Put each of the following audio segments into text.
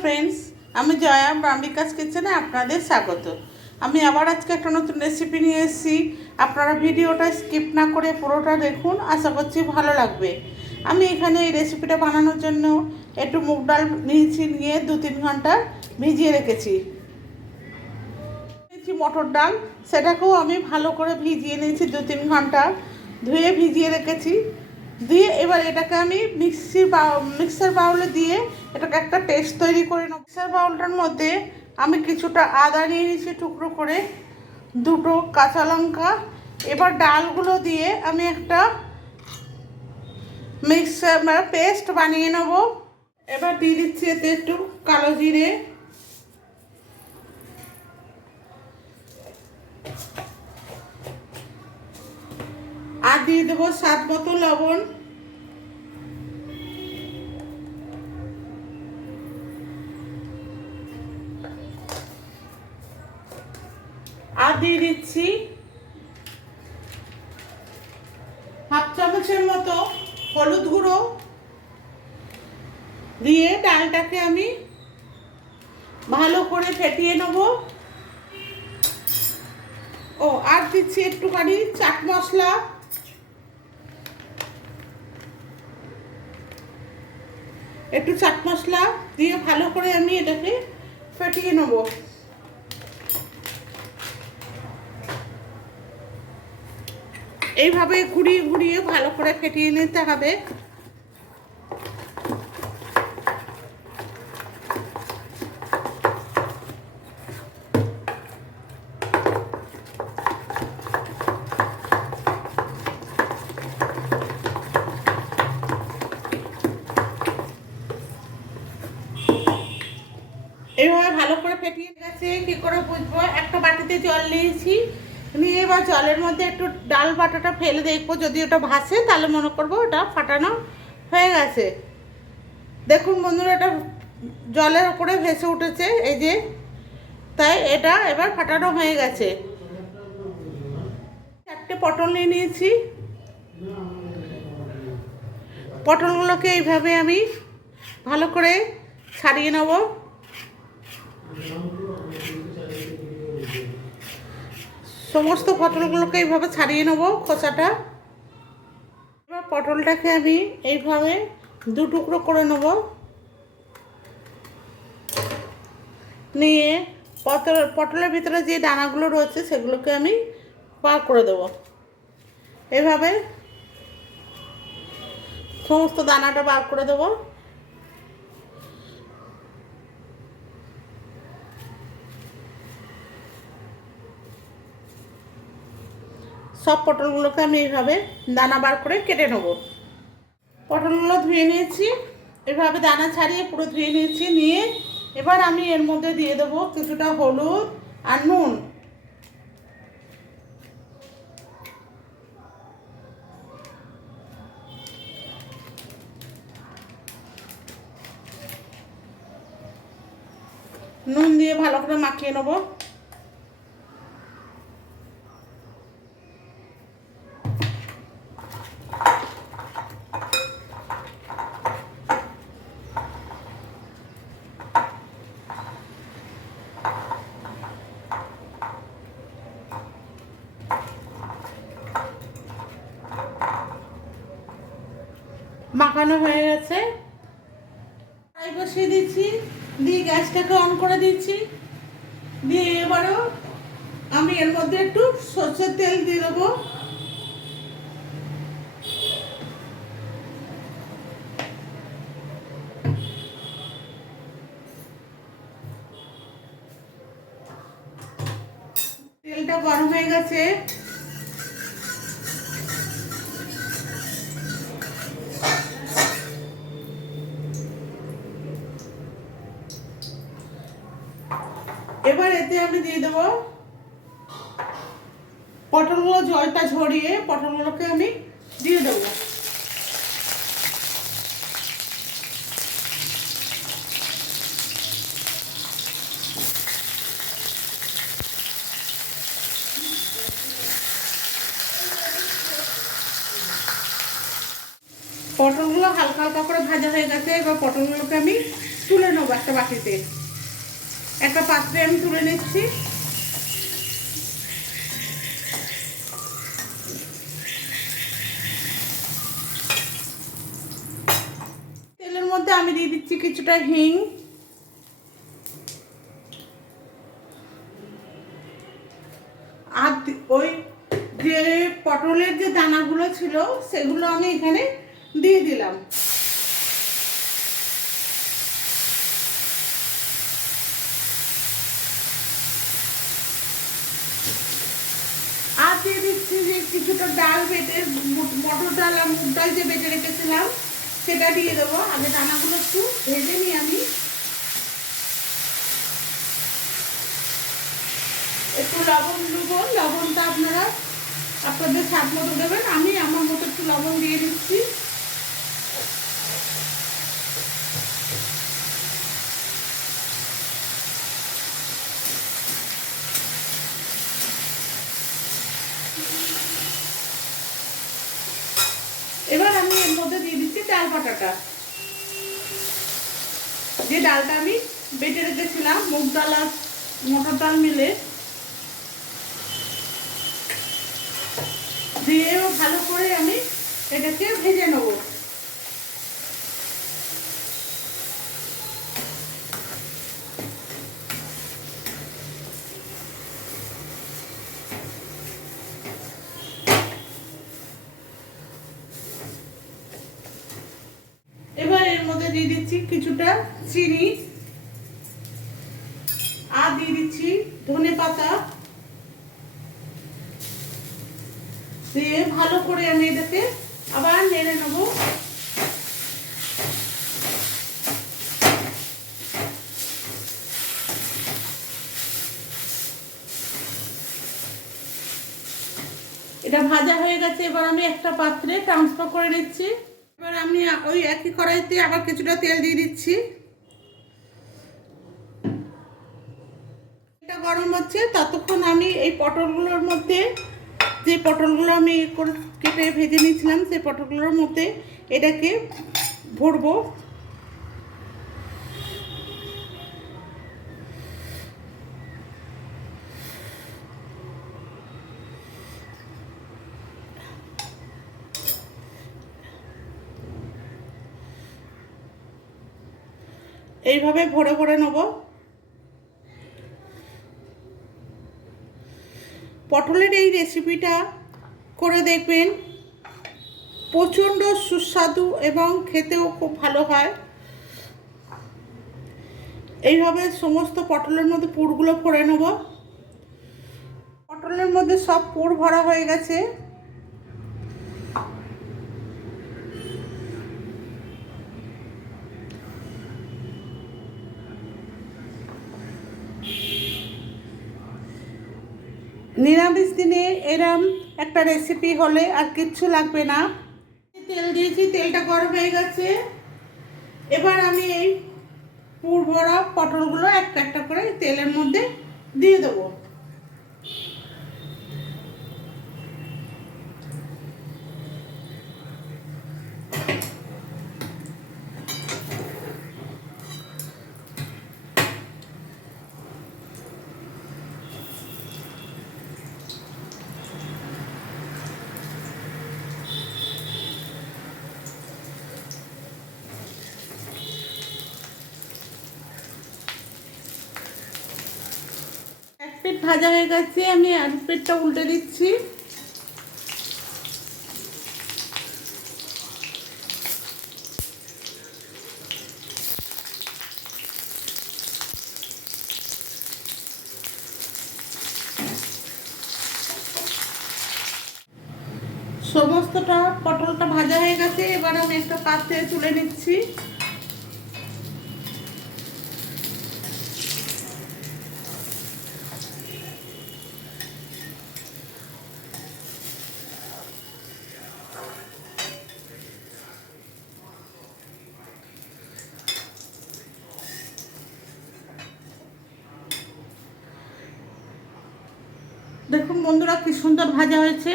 Friends, আমি জয়া ব্রাম্বিকাস কিচেনে আপনাদের স্বাগত। আমি আবার আজকে একটা নতুন রেসিপি নিয়ে এসেছি। আপনারা ভিডিওটা স্কিপ না করে পুরোটা দেখুন, আশা করছি ভালো লাগবে। আমি এখানে এই রেসিপিটা বানানোর জন্য একটু মুগ ডাল নিয়েছি, নিয়ে 2-3 ঘন্টা ভিজিয়ে রেখেছি। মটর ডাল, সেটাকেও আমি ভালো করে ভিজিয়ে নিয়েছি 2-3 ঘন্টা, ধুয়ে ভিজিয়ে রেখেছি। দিয়ে এবার এটাকে আমি মিক্সার বাউলে দিয়ে এটাকে একটা পেস্ট তৈরি করে নেব। মিক্সার বাউলটার মধ্যে আমি কিছুটা আদা নিয়ে নিয়েছি টুকরো করে, 2টো কাঁচা লঙ্কা। এবার ডালগুলো দিয়ে আমি একটা পেস্ট বানিয়ে নেব। এবার দিয়ে দিচ্ছি এতে একটু কালো জিরে, আর দিয়ে দেবো স্বাদ মতো লবণ, আর দিয়ে দিচ্ছি হাফ চামচের মতো হলুদ গুঁড়ো। দিয়ে ডালটাকে আমি ভালো করে ফেটিয়ে নেব। আর দিচ্ছি একটুখানি চাট মশলা, দিয়ে ভালো করে আমি এটাকে ফেটিয়ে নেব। এইভাবে ঘুরিয়ে ঘুরিয়ে ভালো করে ফেটিয়ে নিতে হবে। এইভাবে ভালো করে ফেটিয়ে গেছে। কী করে বুঝবো? একটা বাটিতে জল নিয়েছি, নিয়ে এবার জলের মধ্যে একটু ডাল বাটাটা ফেলে দেখবো, যদি ওটা ভাসে তাহলে মনে করবো ওটা ফাটানো হয়ে গেছে। দেখুন বন্ধুরা, এটা জলের উপরে ভেসে উঠেছে, এই যে, তাই এটা এবার ফাটানো হয়ে গেছে। 4টে পটল নিয়ে নিয়েছি। পটলগুলোকে এইভাবে আমি ভালো করে ছাড়িয়ে নেব। সমস্ত পটলগুলোকে এইভাবে ছাড়িয়ে নেব খোসাটা। এবার পটলটাকে আমি এইভাবে 2 টুকরো করে নেব, নিয়ে পটলের ভিতরে যে দানাগুলো রয়েছে সেগুলোকে আমি বার করে দেব। এইভাবে সমস্ত দানাটা বার করে দেব। সব পটলগুলোকে আমি এইভাবে দানা বার করে কেটে নেব। পটলগুলো ধুয়ে নিয়েছি, এভাবে দানা ছাড়িয়ে পুরো ধুয়ে নিয়েছি। নিয়ে এবার আমি এর মধ্যে দিয়ে দেবো কিছুটা হলুদ আর নুন। নুন দিয়ে ভালো করে মাখিয়ে নেব। মাখানো হয়ে গেছে, কড়াই বসিয়ে দিচ্ছি, দিয়ে গ্যাসটাকে অন করে দিচ্ছি। দিয়ে এবারও আমি এর মধ্যে একটু সরষের তেল দিয়ে দেবো। তেলটা গরম হয়ে গেছে। এবার এতে আমি দিয়ে দেবো পটলগুলো, জলটা ঝরিয়ে পটলগুলোকে আমি দিয়ে দেবো। পটলগুলো হালকা হালকা করে ভাজা হয়ে গেছে। এবার পটলগুলোকে আমি তুলে নেবো একটা বাটিতে। একটা পাত্রে আমি তুলে নিচ্ছি। তেলের মধ্যে আমি দিয়ে দিচ্ছি কিছুটা হিং, আর ওই যে পটলের যে দানাগুলো ছিল সেগুলো আমি এখানে দিয়ে দিলাম। আর দিয়ে দিচ্ছি যে কিছুটা ডাল বেটে, মটর ডাল আর মুগ ডাল যে বেটে রেখেছিলাম সেটা দিয়ে দেবো। আগে দানাগুলো একটু ভেজে নিই আমি। একটু লবণ দেবো, লবণটা আপনারা আপনাদের স্বাদ মতো দেবেন। আমি আমার মতো একটু লবণ দিয়ে দিচ্ছি। এবার আমি এর মধ্যে দিয়ে দিচ্ছি ডাল বাটাটা, যে ডালটা আমি বেটে রেখেছিলাম মুগ ডাল আর মটর ডাল মিলে, দিয়েও ভালো করে আমি এটাকে ভেজে নেব। এবার এর মধ্যে দিয়ে দিচ্ছি কিছুটা চিনি, আর দিয়ে দিচ্ছি ধনে পাতা, দিয়ে ভালো করে আমি এটাকে আবার নেড়ে নেব। এটা ভাজা হয়ে গেছে। এবার আমি একটা পাত্রে ট্রান্সফার করে নিচ্ছি। এবার আমি ওই একই কড়াইতে আবার কিছুটা তেল দিয়ে দিচ্ছি। এটা গরম হচ্ছে, ততক্ষণ আমি এই পটলগুলোর মধ্যে, যে পটলগুলো আমি কেটে ভেজে নিয়েছিলাম সেই পটলগুলোর মধ্যে এটাকে ভরবো। এইভাবে ভরে ভরে নেব। পটলের এই রেসিপিটা করে দেখবেন, প্রচণ্ড সুস্বাদু এবং খেতেও খুব ভালো হয়। এইভাবে সমস্ত পটলের মধ্যে পুরগুলো ভরে নেব। পটলের মধ্যে সব পুর ভরা হয়ে গেছে। নিরামিষ দিনে এরম একটা রেসিপি হলে আর কিচ্ছু লাগবে না। তেল দিয়েছি, তেলটা গরম হয়ে গেছে। এবার আমি এই পুর ভরা পটলগুলো একটা একটা করে তেলের মধ্যে দিয়ে দেবো। এক পিঠ ভাজা হয়ে গেছে, আমি আর পিঠটা উল্টে দিচ্ছি। সমস্তটা পটলটা ভাজা হয়ে গেছে। এবার আমি একটা পাত্রে তুলে নিচ্ছি। দেখুন বন্ধুরা কি সুন্দর ভাজা হয়েছে।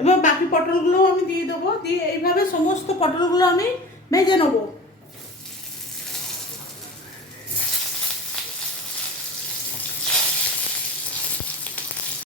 এবার বাকি পটলগুলো আমি দিয়ে দেবো, দিয়ে এইভাবে সমস্ত পটলগুলো আমি ভেজে নেবো।